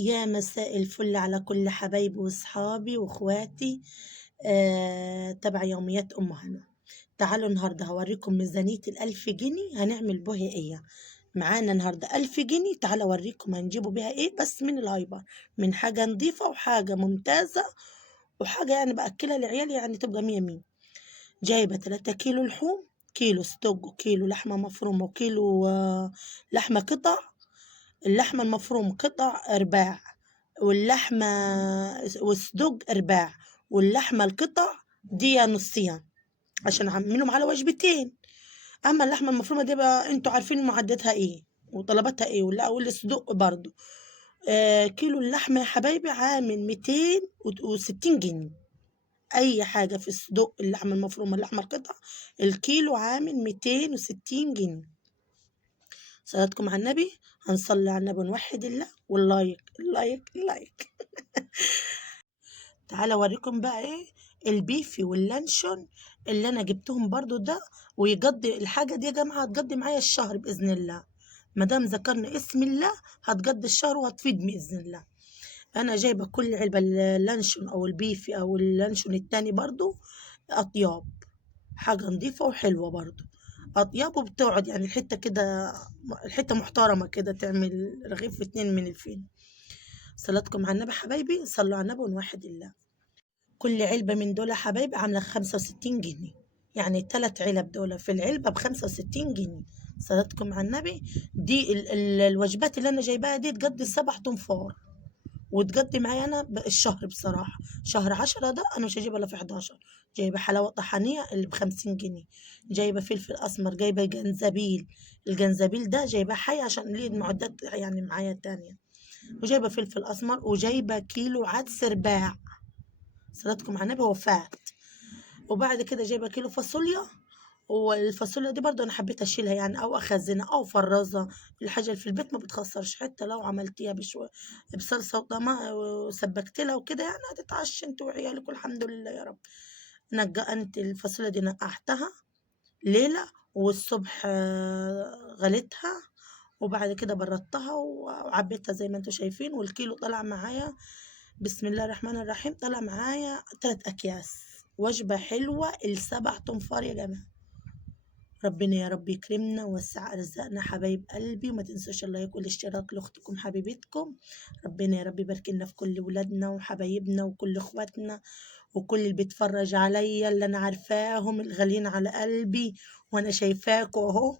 يا مساء الفل على كل حبايبي وصحابي واخواتي تبع يوميات ام هنا. تعالوا النهارده هوريكم ميزانية ال1000 جنيه هنعمل بها ايه. معانا النهارده 1000 جنيه، تعالوا اوريكم هنجيبوا بيها ايه، بس من الهايبر، من حاجة نظيفة وحاجة ممتازة وحاجة يعني بأكلها لعيالي يعني تبقى مية مية. جايبة 3 كيلو لحوم، كيلو ستوك وكيلو لحمة مفرومة وكيلو لحمة قطع. اللحمة المفروم قطع أرباع، واللحمة والصدوق أرباع، واللحمة القطع دي نصين عشان أعملهم على وجبتين. أما اللحمة المفرومة دي بقى انتوا عارفين معدتها ايه وطلباتها ايه، والصدوق برضو. كيلو اللحمة يا حبايبي عامل 260 جنيه. أي حاجة في الصدوق، اللحمة المفرومة، اللحمة القطع، الكيلو عامل 260 جنيه. صلاتكم على النبي، هنصلي على النبي ونوحد الله، واللايك اللايك اللايك. تعالى اوريكم بقى ايه البيفي واللانشون اللي انا جبتهم برضو ده، ويقضي الحاجه دي يا جماعه هتقضي معايا الشهر باذن الله. ما دام ذكرنا اسم الله هتقضي الشهر وهتفيد باذن الله. انا جايبه كل علبه اللانشون او البيفي او اللانشون التاني برضو اطياب، حاجه نظيفه وحلوه برضو. اطيابه بتقعد يعني الحته كده، الحته محترمه كده، تعمل رغيف 2 من الفين. صلاتكم على النبي حبايبي، صلوا على النبي ونوحد الله. كل علبة من دول يا حبايبي عاملة 65 جنيه، يعني 3 علب دول في العلبة ب65 جنيه. صلاتكم على النبي. دي الوجبات اللي أنا جايباها دي تقضي 7 تنفار، وتقضي معايا أنا الشهر بصراحة. شهر 10 ده أنا مش هجيب إلا في 11. جايبة حلاوة طحانية اللي ب50 جنيه، جايبة فلفل أسمر، جايبة جنزبيل. الجنزبيل ده جايباه حي عشان ليه المعدات يعني معايا تانية. وجايبة فلفل أسمر، وجايبة كيلو عدس رباع. صلاتكم على النبي، هو فات. وبعد كده جايبه كيلو فاصوليا، والفاصوليا دي برضو انا حبيت اشيلها يعني او اخزنها او افرزها. الحاجه اللي في البيت ما بتخسرش، حتى لو عملتيها بصلصه وطماطم وسبكت لها وكده يعني هتتعشى انت وعيالك والحمد لله يا رب. نقعت الفاصوليا دي، نقعتها ليله والصبح غليتها، وبعد كده بردتها وعبيتها زي ما انتم شايفين. والكيلو طلع معايا بسم الله الرحمن الرحيم، طلع معايا 3 أكياس. وجبة حلوة ال7 تنفار يا جماعة. ربنا يا رب يكرمنا ويوسع أرزاقنا حبايب قلبي، وما تنسوش اللايك والاشتراك لأختكم حبيبتكم. ربنا يا رب يبارك لنا في كل ولادنا وحبايبنا وكل اخواتنا وكل اللي بيتفرج عليا، اللي أنا عارفاهم الغاليين على قلبي وأنا شايفاكوا أهو.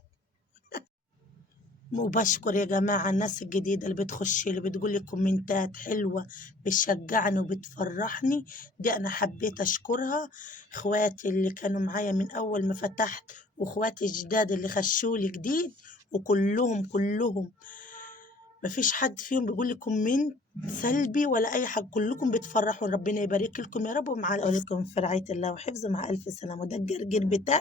وبشكر يا جماعة الناس الجديدة اللي بتخش اللي بتقول لي كومنتات حلوة بتشجعني وبتفرحني، دي أنا حبيت أشكرها. إخواتي اللي كانوا معايا من أول ما فتحت، وإخواتي الجداد اللي خشوا لي جديد، وكلهم مفيش حد فيهم بيقول لي كومنت سلبي ولا أي حاجة، كلكم بتفرحوا. ربنا يبارك لكم يا رب، ومع لكم في رعاية الله وحفظه، مع ألف سلامة. وده الجرجير بتاعي.